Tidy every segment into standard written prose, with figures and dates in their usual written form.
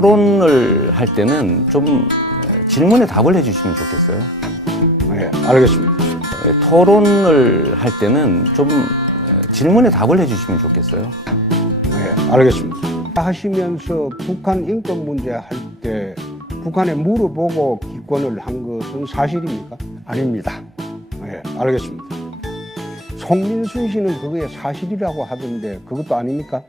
토론을 할 때는 좀 질문에 답을 해주시면 좋겠어요. 네, 알겠습니다. 토론을 할 때는 좀 질문에 답을 해주시면 좋겠어요. 네, 알겠습니다. 하시면서 북한 인권 문제 할 때 북한에 물어보고 기권을 한 것은 사실입니까? 아닙니다. 네, 알겠습니다. 송민순 씨는 그게 사실이라고 하던데 그것도 아닙니까?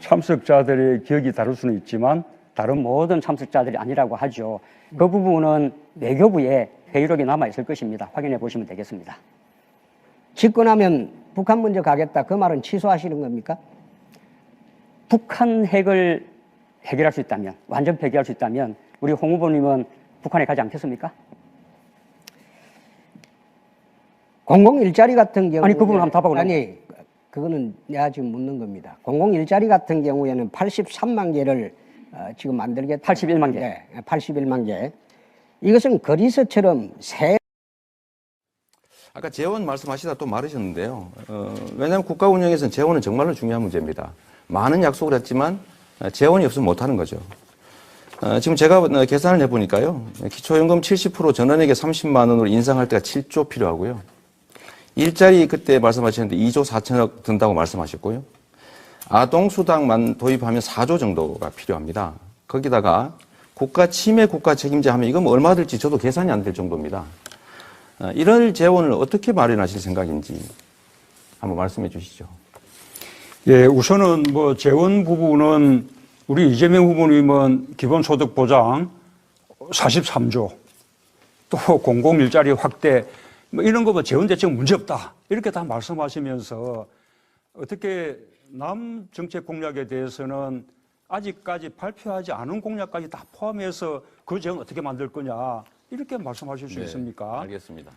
참석자들의 기억이 다를 수는 있지만 다른 모든 참석자들이 아니라고 하죠. 그 부분은 외교부에 회의록이 남아 있을 것입니다. 확인해 보시면 되겠습니다. 집권하면 북한 문제 가겠다 그 말은 취소하시는 겁니까? 북한 핵을 해결할 수 있다면, 완전 폐기할 수 있다면 우리 홍 후보님은 북한에 가지 않겠습니까? 공공 일자리 같은 경우 아니, 그 부분 한번 답하고 아니 그거는 내가 지금 묻는 겁니다. 공공 일자리 같은 경우에는 83만 개를 지금 만들겠다. 81만 개. 네, 81만 개. 이것은 거리서처럼 새 아까 재원 말씀하시다 또 말하셨는데요. 왜냐하면 국가 운영에서는 재원은 정말로 중요한 문제입니다. 많은 약속을 했지만 재원이 없으면 못하는 거죠. 지금 제가 계산을 해보니까요. 기초연금 70% 전원에게 30만 원으로 인상할 때가 7조 필요하고요. 일자리 그때 말씀하셨는데 2조 4천억 든다고 말씀하셨고요. 아동수당만 도입하면 4조 정도가 필요합니다. 거기다가 국가 침해 국가 책임자 하면 이건 뭐 얼마 들지 저도 계산이 안 될 정도입니다. 이런 재원을 어떻게 마련하실 생각인지 한번 말씀해 주시죠. 예, 우선은 뭐 재원 부분은 우리 이재명 후보님은 기본소득 보장 43조, 또 공공일자리 확대, 뭐 이런 거 뭐 재원 대책 문제 없다. 이렇게 다 말씀하시면서 어떻게 남 정책 공약에 대해서는 아직까지 발표하지 않은 공약까지 다 포함해서 그 재원 어떻게 만들 거냐. 이렇게 말씀하실 수 있습니까? 알겠습니다.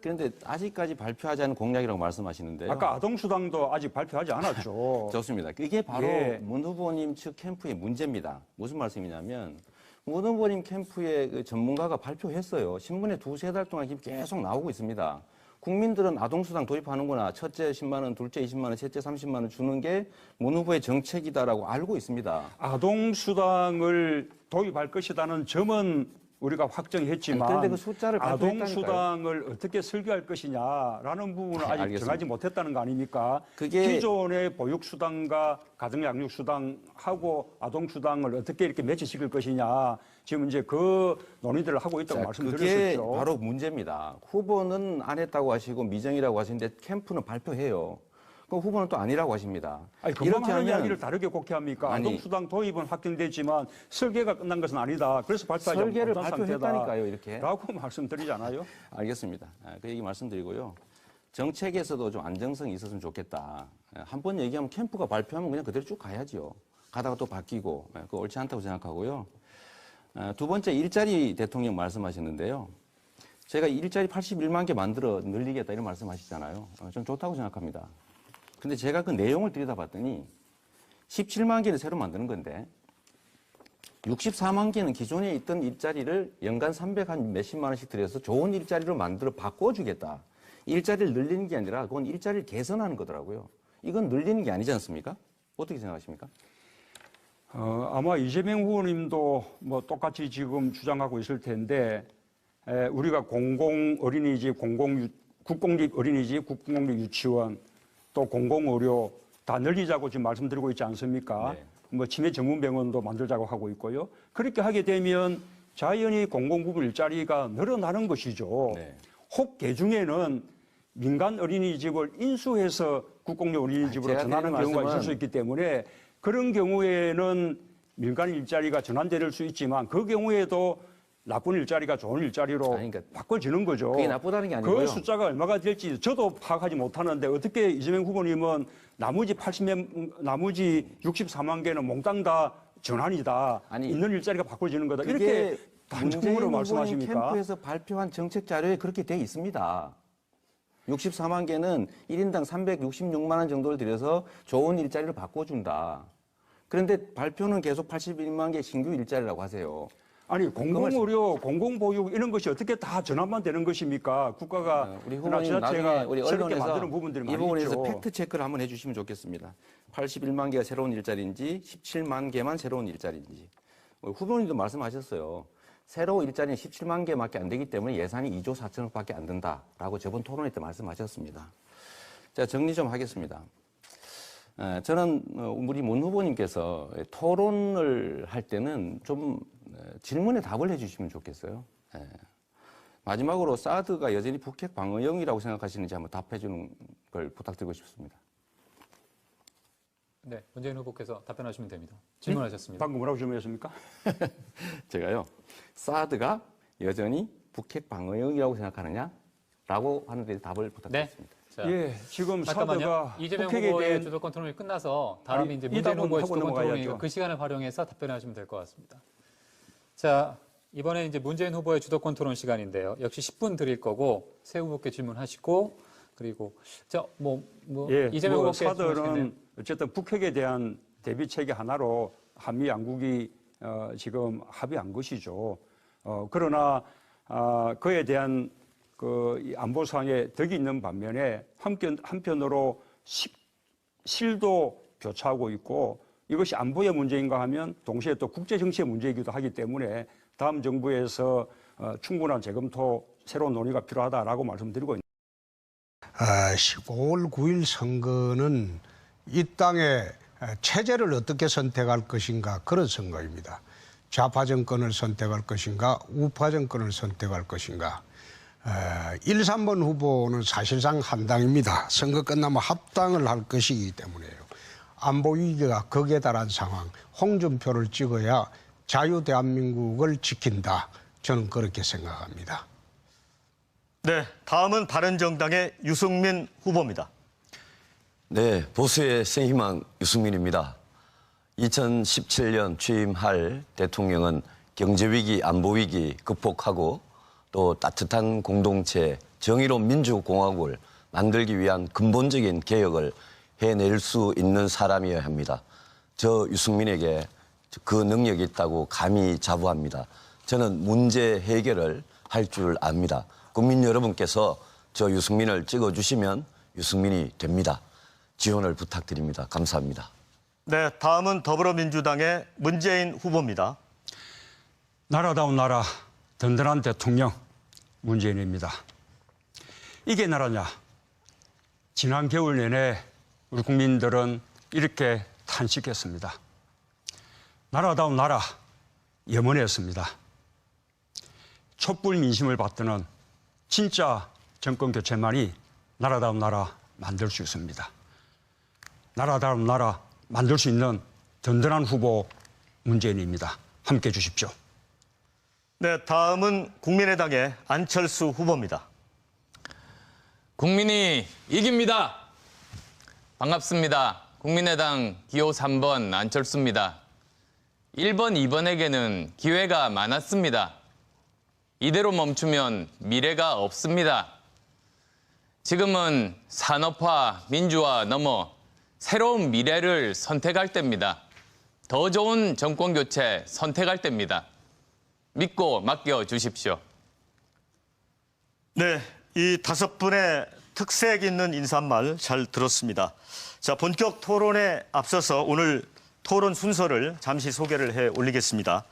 그런데 아직까지 발표하지 않은 공약이라고 말씀하시는데요. 아까 아동수당도 아직 발표하지 않았죠. 좋습니다. 이게 바로 예. 문 후보님 측 캠프의 문제입니다. 무슨 말씀이냐면 문 후보님 캠프의 그 전문가가 발표했어요. 신문에 두세 달 동안 계속 나오고 있습니다. 국민들은 아동수당 도입하는구나. 첫째 10만 원, 둘째 20만 원, 셋째 30만 원 주는 게 문 후보의 정책이다라고 알고 있습니다. 아동수당을 도입할 것이라는 점은 우리가 확정했지만 그런데 그 숫자를 발표했다니까요. 아동수당을 어떻게 설계할 것이냐라는 부분은 아직 알겠습니다. 정하지 못했다는 거 아닙니까? 그게 기존의 보육수당과 가정양육수당하고 아동수당을 어떻게 이렇게 매치시킬 것이냐 지금 이제 그 논의들을 하고 있다고 그게 말씀드렸었죠. 바로 문제입니다. 후보는 안 했다고 하시고 미정이라고 하시는데 캠프는 발표해요. 그 후보는 또 아니라고 하십니다. 아니, 금방 하는 이야기를 다르게 곱게 합니까? 아동수당 도입은 확정됐지만 설계가 끝난 것은 아니다. 그래서 발표하지 설계를 못한 발표했다니까요, 이렇게. 라고 말씀드리잖아요. 알겠습니다. 그 얘기 말씀드리고요. 정책에서도 좀 안정성이 있었으면 좋겠다. 한 번 얘기하면 캠프가 발표하면 그냥 그대로 쭉 가야죠. 가다가 또 바뀌고 그거 옳지 않다고 생각하고요. 두 번째 일자리 대통령 말씀하셨는데요. 제가 일자리 81만 개 만들어 늘리겠다 이런 말씀하시잖아요. 전 좋다고 생각합니다. 근데 제가 그 내용을 들여다봤더니 17만 개를 새로 만드는 건데 64만 개는 기존에 있던 일자리를 연간 300 한 몇십만 원씩 들여서 좋은 일자리로 만들어 바꿔주겠다. 일자리를 늘리는 게 아니라 그건 일자리를 개선하는 거더라고요. 이건 늘리는 게 아니지 않습니까? 어떻게 생각하십니까? 아마 이재명 후보님도 뭐 똑같이 지금 주장하고 있을 텐데 우리가 공공 어린이집, 국공립 어린이집, 국공립 유치원 또 공공의료 다 늘리자고 지금 말씀드리고 있지 않습니까? 네. 뭐 치매 전문병원도 만들자고 하고 있고요. 그렇게 하게 되면 자연히 공공부문 일자리가 늘어나는 것이죠. 네. 혹 개중에는 민간 어린이집을 인수해서 국공립 어린이집으로 제가 전환하는 드리는 경우가 말씀은 있을 수 있기 때문에 그런 경우에는 민간 일자리가 전환될 수 있지만 그 경우에도 나쁜 일자리가 좋은 일자리로 그러니까 바꿔지는 거죠. 그게 나쁘다는 게 아니고요. 그 숫자가 얼마가 될지 저도 파악하지 못하는데 어떻게 이재명 후보님은 나머지 64만 개는 몽땅 다 전환이다. 아니, 있는 일자리가 바꿔지는 거다. 그게 이렇게 단정으로 문재인 말씀하십니까? 캠프에서 발표한 정책 자료에 그렇게 돼 있습니다. 64만 개는 1인당 366만 원 정도를 들여서 좋은 일자리를 바꿔준다. 그런데 발표는 계속 81만 개 신규 일자리라고 하세요. 아니 공공의료, 공공보육 이런 것이 어떻게 다 전환만 되는 것입니까? 국가가 우리 그러나 후보님 나중에 지자체가 우리 새롭게 언론에서 만드는 부분들이 이 많이 부분에서 있죠. 팩트 체크를 한번 해주시면 좋겠습니다. 81만 개가 새로운 일자리인지 17만 개만 새로운 일자리인지 후보님도 말씀하셨어요. 새로 일자리는 17만 개밖에 안 되기 때문에 예산이 2조 4천억밖에 안 된다라고 저번 토론회 때 말씀하셨습니다. 자, 정리 좀 하겠습니다. 저는 우리 문 후보님께서 토론을 할 때는 좀 질문에 답을 해주시면 좋겠어요. 마지막으로 사드가 여전히 북핵 방어용이라고 생각하시는지 한번 답해 주는 걸 부탁드리고 싶습니다. 네, 문재인 후보께서 답변하시면 됩니다. 질문하셨습니다. 방금 뭐라고 질문했습니까? 제가요, 사드가 여전히 북핵 방어용이라고 생각하느냐라고 하는데 답을 부탁드리겠습니다. 자, 예, 지금 잠깐만요. 사드가 이재명 북핵에 후보의 대한 주도권 토론이 끝나서 다음에 아니, 이제 이 문재인 답은 후보의 하고 주도권 토론이니까 넘어가야죠. 그 시간을 활용해서 답변하시면 될 것 같습니다. 자, 이번에 이제 문재인 후보의 주도권 토론 시간인데요. 역시 10분 드릴 거고 새 후보께 질문하시고 그리고 예, 이재명 후보께 사드는 질문하시겠네요. 어쨌든 북핵에 대한 대비 체계 하나로 한미 양국이 지금 합의한 것이죠. 그러나 그에 대한 이 안보상의 덕이 있는 반면에 한편으로 실도 교차하고 있고 이것이 안보의 문제인가 하면 동시에 또 국제 정치의 문제이기도 하기 때문에 다음 정부에서 충분한 재검토, 새로운 논의가 필요하다라고 말씀드리고 있습니다. 15월 9일 선거는 이 땅의 체제를 어떻게 선택할 것인가 그런 선거입니다. 좌파 정권을 선택할 것인가 우파 정권을 선택할 것인가. 1, 3번 후보는 사실상 한당입니다. 선거 끝나면 합당을 할 것이기 때문에요. 안보 위기가 극에 달한 상황, 홍준표를 찍어야 자유 대한민국을 지킨다. 저는 그렇게 생각합니다. 네, 다음은 바른정당의 유승민 후보입니다. 네, 보수의 새 희망 유승민입니다. 2017년 취임할 대통령은 경제위기, 안보위기 극복하고 또 따뜻한 공동체, 정의로운 민주공화국을 만들기 위한 근본적인 개혁을 해낼 수 있는 사람이어야 합니다. 저 유승민에게 그 능력이 있다고 감히 자부합니다. 저는 문제 해결을 할 줄 압니다. 국민 여러분께서 저 유승민을 찍어주시면 유승민이 됩니다. 지원을 부탁드립니다. 감사합니다. 네, 다음은 더불어민주당의 문재인 후보입니다. 나라다운 나라, 든든한 대통령 문재인입니다. 이게 나라냐? 지난 겨울 내내 우리 국민들은 이렇게 탄식했습니다. 나라다운 나라, 염원했습니다. 촛불 민심을 받드는 진짜 정권 교체만이 나라다운 나라 만들 수 있습니다. 나라다운 나라 만들 수 있는 든든한 후보 문재인입니다. 함께 해 주십시오. 네, 다음은 국민의당의 안철수 후보입니다. 국민이 이깁니다. 반갑습니다. 국민의당 기호 3번 안철수입니다. 1번, 2번에게는 기회가 많았습니다. 이대로 멈추면 미래가 없습니다. 지금은 산업화, 민주화 넘어 새로운 미래를 선택할 때입니다. 더 좋은 정권 교체 선택할 때입니다. 믿고 맡겨 주십시오. 네, 이 5분의 특색 있는 인사말 잘 들었습니다. 자, 본격 토론에 앞서서 오늘 토론 순서를 잠시 소개를 해 올리겠습니다.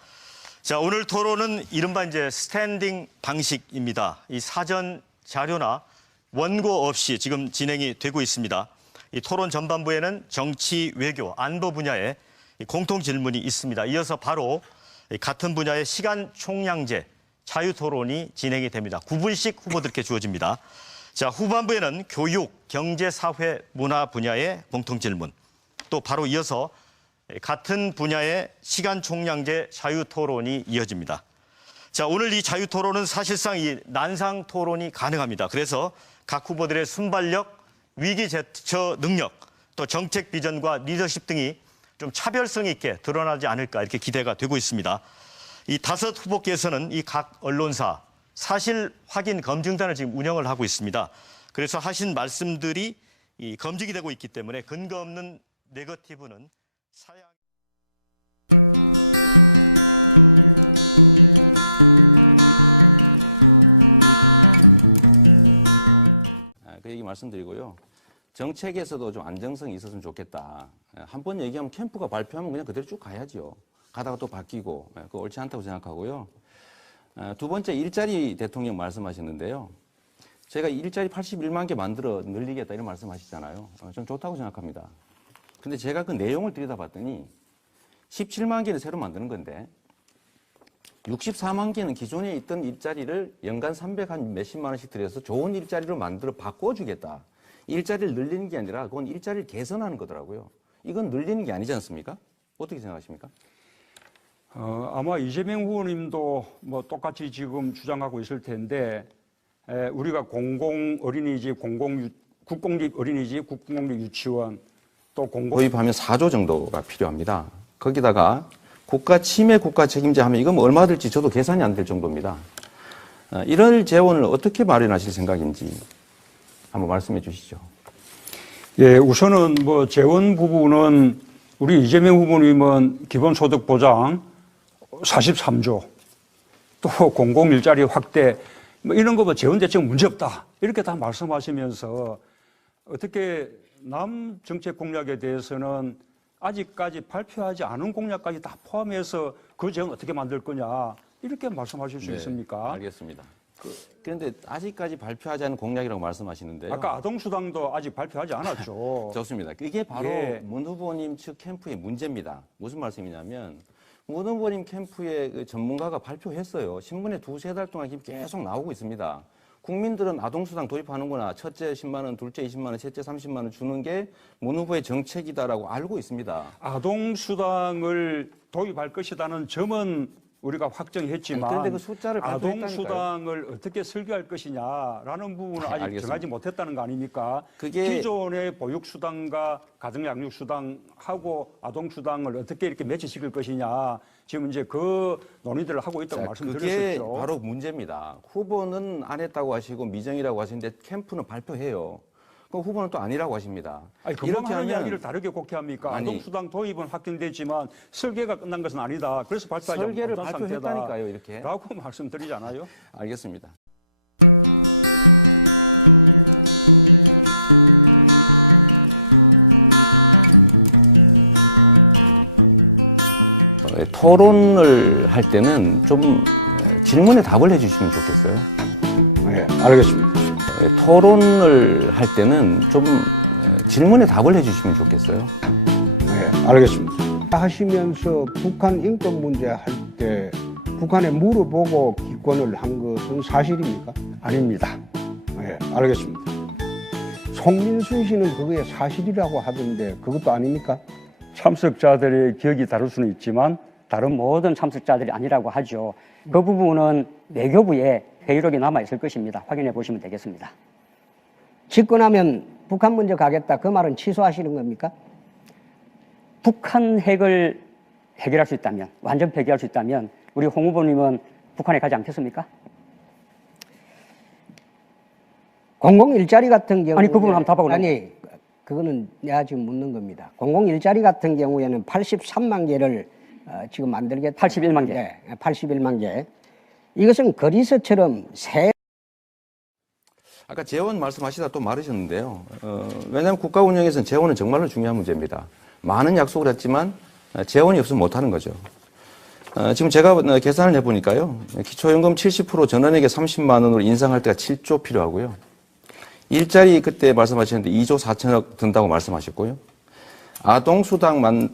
자, 오늘 토론은 이른바 이제 스탠딩 방식입니다. 이 사전 자료나 원고 없이 지금 진행이 되고 있습니다. 이 토론 전반부에는 정치, 외교, 안보 분야의 공통 질문이 있습니다. 이어서 바로 같은 분야의 시간 총량제, 자유 토론이 진행이 됩니다. 9분씩 후보들께 주어집니다. 자, 후반부에는 교육, 경제, 사회, 문화 분야의 공통 질문, 또 바로 이어서 같은 분야의 시간 총량제 자유 토론이 이어집니다. 자, 오늘 이 자유 토론은 사실상 이 난상 토론이 가능합니다. 그래서 각 후보들의 순발력, 위기 대처 능력, 또 정책 비전과 리더십 등이 좀 차별성 있게 드러나지 않을까 이렇게 기대가 되고 있습니다. 이 5 후보께서는 이 각 언론사 사실 확인 검증단을 지금 운영을 하고 있습니다. 그래서 하신 말씀들이 이 검증이 되고 있기 때문에 근거 없는 네거티브는 사양. 그 얘기 말씀드리고요. 정책에서도 좀 안정성이 있었으면 좋겠다. 한 번 얘기하면 캠프가 발표하면 그냥 그대로 쭉 가야죠. 가다가 또 바뀌고 그거 옳지 않다고 생각하고요. 두 번째 일자리 대통령 말씀하셨는데요. 제가 일자리 81만 개 만들어 늘리겠다 이런 말씀하시잖아요. 좀 좋다고 생각합니다. 근데 제가 그 내용을 들여다봤더니 17만 개는 새로 만드는 건데 64만 개는 기존에 있던 일자리를 연간 300한 몇십만 원씩 들여서 좋은 일자리로 만들어 바꿔주겠다. 일자리를 늘리는 게 아니라 그건 일자리를 개선하는 거더라고요. 이건 늘리는 게 아니지 않습니까? 어떻게 생각하십니까? 아마 이재명 후보님도 뭐 똑같이 지금 주장하고 있을 텐데 우리가 공공 어린이집, 국공립 어린이집, 국공립 유치원 또 도입하면 4조 정도가 필요합니다. 거기다가 국가 침해 국가 책임자 하면 이건 뭐 얼마 들지 저도 계산이 안 될 정도입니다. 이런 재원을 어떻게 마련하실 생각인지 한번 말씀해 주시죠. 예, 우선은 뭐 재원 부분은 우리 이재명 후보님은 기본소득 보장 43조 또 공공 일자리 확대 뭐 이런 거 뭐 재원 대책 문제 없다 이렇게 다 말씀하시면서 어떻게 남 정책 공약에 대해서는 아직까지 발표하지 않은 공약까지 다 포함해서 그 재원 어떻게 만들 거냐 이렇게 말씀하실 수 있습니까? 알겠습니다. 그런데 아직까지 발표하지 않은 공약이라고 말씀하시는데요. 아까 아동수당도 아직 발표하지 않았죠. 좋습니다. 이게 바로 예. 문 후보님 측 캠프의 문제입니다. 무슨 말씀이냐면 문 후보님 캠프의 그 전문가가 발표했어요. 신문에 두세 달 동안 계속 나오고 있습니다. 국민들은 아동수당 도입하는구나. 첫째 10만 원, 둘째 20만 원, 셋째 30만 원 주는 게 문 후보의 정책이다라고 알고 있습니다. 아동수당을 도입할 것이라는 점은 우리가 확정했지만 그런데 그 숫자를 발표했다니까요. 아동수당을 어떻게 설계할 것이냐라는 부분은 아직 알겠습니다. 정하지 못했다는 거 아닙니까? 기존의 보육수당과 가정양육수당하고 아동수당을 어떻게 이렇게 매치시킬 것이냐 지금 이제 그 논의들을 하고 있다고 말씀드렸었죠. 그게 바로 문제입니다. 후보는 안 했다고 하시고 미정이라고 하시는데 캠프는 발표해요. 그럼 후보는 또 아니라고 하십니다. 아니, 그만 하는 이야기를 다르게 곱게 합니까? 아니, 아동수당 도입은 확정됐지만 설계가 끝난 것은 아니다. 그래서 발표하지 설계를 못한 발표했다니까요, 이렇게. 라고 말씀드리잖아요. 알겠습니다. 토론을 할 때는 좀 질문에 답을 해주시면 좋겠어요. 네, 알겠습니다. 토론을 할 때는 좀 질문에 답을 해주시면 좋겠어요. 네, 알겠습니다. 하시면서 북한 인권 문제 할 때 북한에 물어보고 기권을 한 것은 사실입니까? 아닙니다. 네, 알겠습니다. 송민순 씨는 그게 사실이라고 하던데 그것도 아닙니까? 참석자들의 기억이 다를 수는 있지만 다른 모든 참석자들이 아니라고 하죠. 그 부분은 외교부에 회의록이 남아 있을 것입니다. 확인해 보시면 되겠습니다. 집권하면 북한 먼저 가겠다. 그 말은 취소하시는 겁니까? 북한 핵을 해결할 수 있다면, 완전 폐기할 수 있다면 우리 홍 후보님은 북한에 가지 않겠습니까? 공공 일자리 같은 경우 아니, 그 부분 한번 답하고 아니, 그거는 내가 지금 묻는 겁니다. 공공 일자리 같은 경우에는 83만 개를 지금 만들겠다. 81만 개. 네, 81만 개. 이것은 거리서처럼 아까 재원 말씀하시다 또 말하셨는데요. 왜냐하면 국가 운영에서는 재원은 정말로 중요한 문제입니다. 많은 약속을 했지만 재원이 없으면 못하는 거죠. 지금 제가 계산을 해보니까요. 기초연금 70% 전원에게 30만 원으로 인상할 때가 7조 필요하고요. 일자리 그때 말씀하셨는데 2조 4천억 든다고 말씀하셨고요. 아동수당만